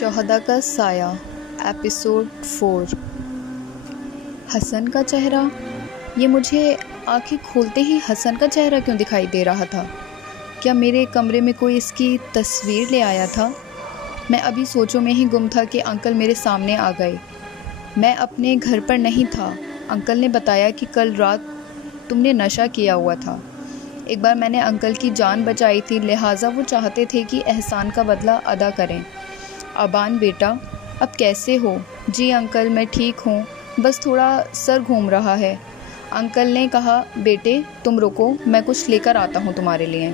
شہدا کا سایہ ایپیسوڈ 4۔ حسن کا چہرہ، یہ مجھے آنکھیں کھولتے ہی حسن کا چہرہ کیوں دکھائی دے رہا تھا؟ کیا میرے کمرے میں کوئی اس کی تصویر لے آیا تھا؟ میں ابھی سوچوں میں ہی گم تھا کہ انکل میرے سامنے آ گئے۔ میں اپنے گھر پر نہیں تھا۔ انکل نے بتایا کہ کل رات تم نے نشہ کیا ہوا تھا۔ ایک بار میں نے انکل کی جان بچائی تھی، لہٰذا وہ چاہتے تھے کہ احسان کا بدلہ ادا کریں۔ ابان بیٹا، اب کیسے ہو؟ جی انکل، میں ٹھیک ہوں، بس تھوڑا سر گھوم رہا ہے۔ انکل نے کہا، بیٹے تم رکو، میں کچھ لے کر آتا ہوں تمہارے لیے۔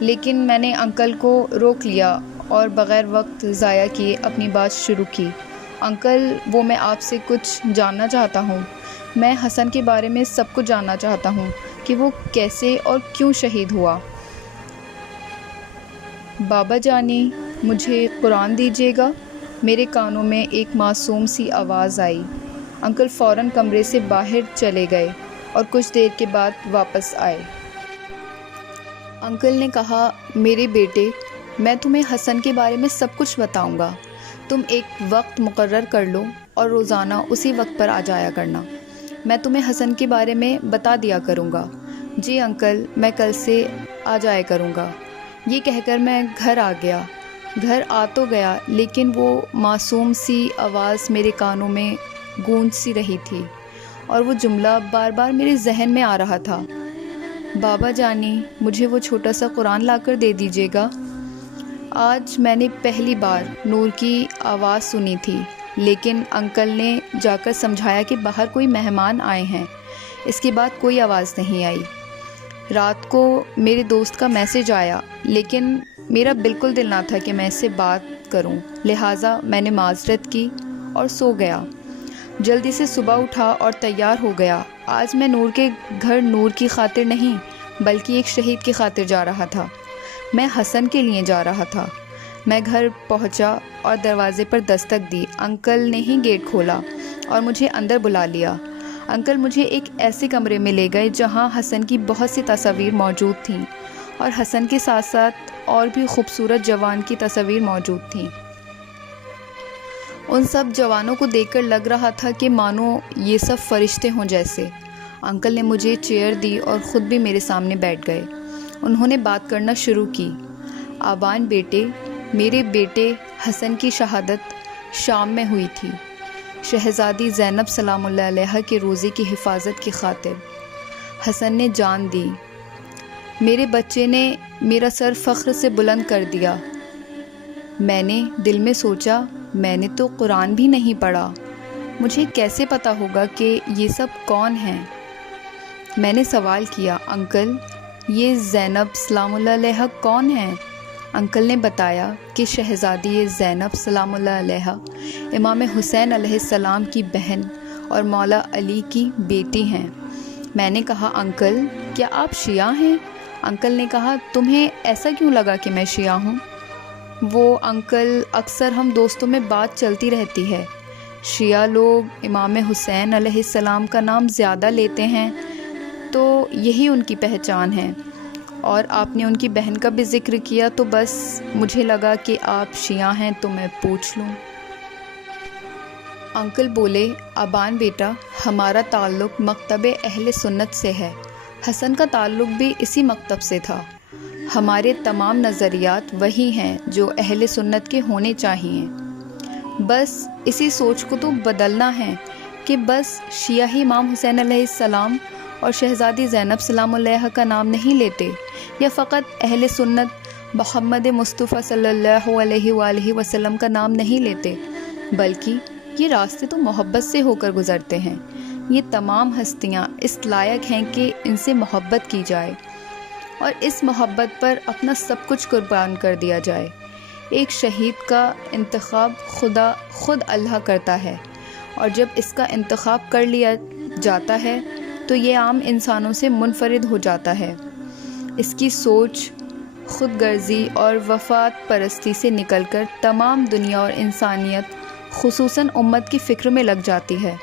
لیکن میں نے انکل کو روک لیا اور بغیر وقت ضائع کیے اپنی بات شروع کی۔ انکل، وہ میں آپ سے کچھ جاننا چاہتا ہوں۔ میں حسن کے بارے میں سب کچھ جاننا چاہتا ہوں کہ وہ کیسے اور کیوں شہید ہوا۔ بابا جانی، مجھے قرآن دیجیے گا۔ میرے کانوں میں ایک معصوم سی آواز آئی۔ انکل فوراً کمرے سے باہر چلے گئے اور کچھ دیر کے بعد واپس آئے۔ انکل نے کہا، میرے بیٹے، میں تمہیں حسن کے بارے میں سب کچھ بتاؤں گا۔ تم ایک وقت مقرر کر لو اور روزانہ اسی وقت پر آ جایا کرنا۔ میں تمہیں حسن کے بارے میں بتا دیا کروں گا۔ جی انکل، میں کل سے آ جایا کروں گا۔ یہ کہہ کر میں گھر آ گیا۔ گھر آ تو گیا، لیکن وہ معصوم سی آواز میرے کانوں میں گونج سی رہی تھی اور وہ جملہ بار بار میرے ذہن میں آ رہا تھا، بابا جانی، مجھے وہ چھوٹا سا قرآن لا کر دے دیجیے گا۔ آج میں نے پہلی بار نور کی آواز سنی تھی، لیکن انکل نے جا کر سمجھایا کہ باہر کوئی مہمان آئے ہیں۔ اس کے بعد کوئی آواز نہیں آئی۔ رات کو میرے دوست کا میسج آیا، لیکن میرا بالکل دل نہ تھا کہ میں اس سے بات کروں، لہٰذا میں نے معذرت کی اور سو گیا۔ جلدی سے صبح اٹھا اور تیار ہو گیا۔ آج میں نور کے گھر نور کی خاطر نہیں، بلکہ ایک شہید کی خاطر جا رہا تھا۔ میں حسن کے لیے جا رہا تھا۔ میں گھر پہنچا اور دروازے پر دستک دی۔ انکل نے ہی گیٹ کھولا اور مجھے اندر بلا لیا۔ انکل مجھے ایک ایسے کمرے میں لے گئے جہاں حسن کی بہت سی تصاویر موجود تھیں اور حسن کے ساتھ ساتھ اور بھی خوبصورت جوان کی تصاویر موجود تھیں۔ ان سب جوانوں کو دیکھ کر لگ رہا تھا کہ مانو یہ سب فرشتے ہوں جیسے۔ انکل نے مجھے چیئر دی اور خود بھی میرے سامنے بیٹھ گئے۔ انہوں نے بات کرنا شروع کی۔ آبان بیٹے، میرے بیٹے حسن کی شہادت شام میں ہوئی تھی، شہزادی زینب سلام اللہ علیہا کے روزے کی حفاظت کی خاطر حسن نے جان دی۔ میرے بچے نے میرا سر فخر سے بلند کر دیا۔ میں نے دل میں سوچا، میں نے تو قرآن بھی نہیں پڑھا، مجھے کیسے پتا ہوگا کہ یہ سب کون ہیں؟ میں نے سوال کیا، انکل یہ زینب سلام اللہ علیہا کون ہیں؟ انکل نے بتایا کہ شہزادی زینب سلام اللہ علیہا امام حسین علیہ السلام کی بہن اور مولا علی کی بیٹی ہیں۔ میں نے کہا، انکل کیا آپ شیعہ ہیں؟ انکل نے کہا، تمہیں ایسا کیوں لگا کہ میں شیعہ ہوں؟ وہ انکل، اکثر ہم دوستوں میں بات چلتی رہتی ہے، شیعہ لوگ امام حسین علیہ السلام کا نام زیادہ لیتے ہیں تو یہی ان کی پہچان ہے، اور آپ نے ان کی بہن کا بھی ذکر کیا تو بس مجھے لگا کہ آپ شیعہ ہیں تو میں پوچھ لوں۔ انکل بولے، ابان بیٹا، ہمارا تعلق مکتب اہل سنت سے ہے، حسن کا تعلق بھی اسی مکتب سے تھا۔ ہمارے تمام نظریات وہی ہیں جو اہل سنت کے ہونے چاہیے۔ بس اسی سوچ کو تو بدلنا ہے کہ بس شیعہ ہی امام حسین علیہ السلام اور شہزادی زینب سلام علیہا کا نام نہیں لیتے، یا فقط اہل سنت محمد مصطفیٰ صلی اللہ علیہ وآلہ وسلم کا نام نہیں لیتے، بلکہ یہ راستے تو محبت سے ہو کر گزرتے ہیں۔ یہ تمام ہستیاں اس لائق ہیں کہ ان سے محبت کی جائے اور اس محبت پر اپنا سب کچھ قربان کر دیا جائے۔ ایک شہید کا انتخاب خدا خود اللہ کرتا ہے، اور جب اس کا انتخاب کر لیا جاتا ہے تو یہ عام انسانوں سے منفرد ہو جاتا ہے۔ اس کی سوچ خود غرضی اور وفات پرستی سے نکل کر تمام دنیا اور انسانیت خصوصاً امت کی فکر میں لگ جاتی ہے۔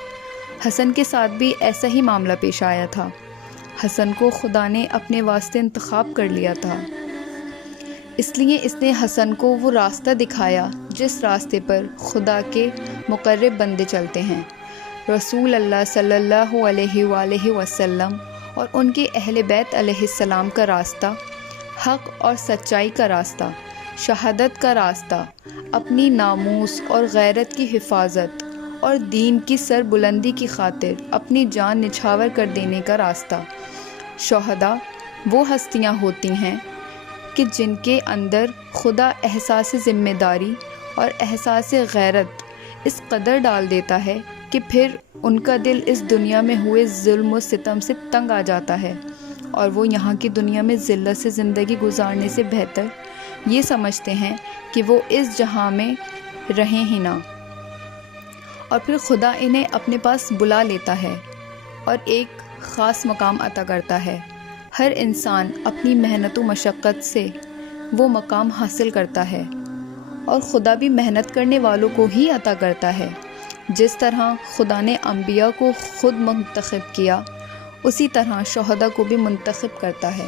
حسن کے ساتھ بھی ایسا ہی معاملہ پیش آیا تھا۔ حسن کو خدا نے اپنے واسطے انتخاب کر لیا تھا۔ اس لیے اس نے حسن کو وہ راستہ دکھایا جس راستے پر خدا کے مقرب بندے چلتے ہیں۔ رسول اللہ صلی اللہ علیہ وآلہ وسلم اور ان کے اہل بیت علیہ السلام کا راستہ، حق اور سچائی کا راستہ، شہادت کا راستہ، اپنی ناموس اور غیرت کی حفاظت اور دین کی سر بلندی کی خاطر اپنی جان نچھاور کر دینے کا راستہ۔ شہداء وہ ہستیاں ہوتی ہیں کہ جن کے اندر خدا احساس ذمہ داری اور احساس غیرت اس قدر ڈال دیتا ہے کہ پھر ان کا دل اس دنیا میں ہوئے ظلم و ستم سے تنگ آ جاتا ہے، اور وہ یہاں کی دنیا میں ذلت سے زندگی گزارنے سے بہتر یہ سمجھتے ہیں کہ وہ اس جہاں میں رہیں ہی نہ، اور پھر خدا انہیں اپنے پاس بلا لیتا ہے اور ایک خاص مقام عطا کرتا ہے۔ ہر انسان اپنی محنت و مشقت سے وہ مقام حاصل کرتا ہے، اور خدا بھی محنت کرنے والوں کو ہی عطا کرتا ہے۔ جس طرح خدا نے انبیاء کو خود منتخب کیا، اسی طرح شہداء کو بھی منتخب کرتا ہے۔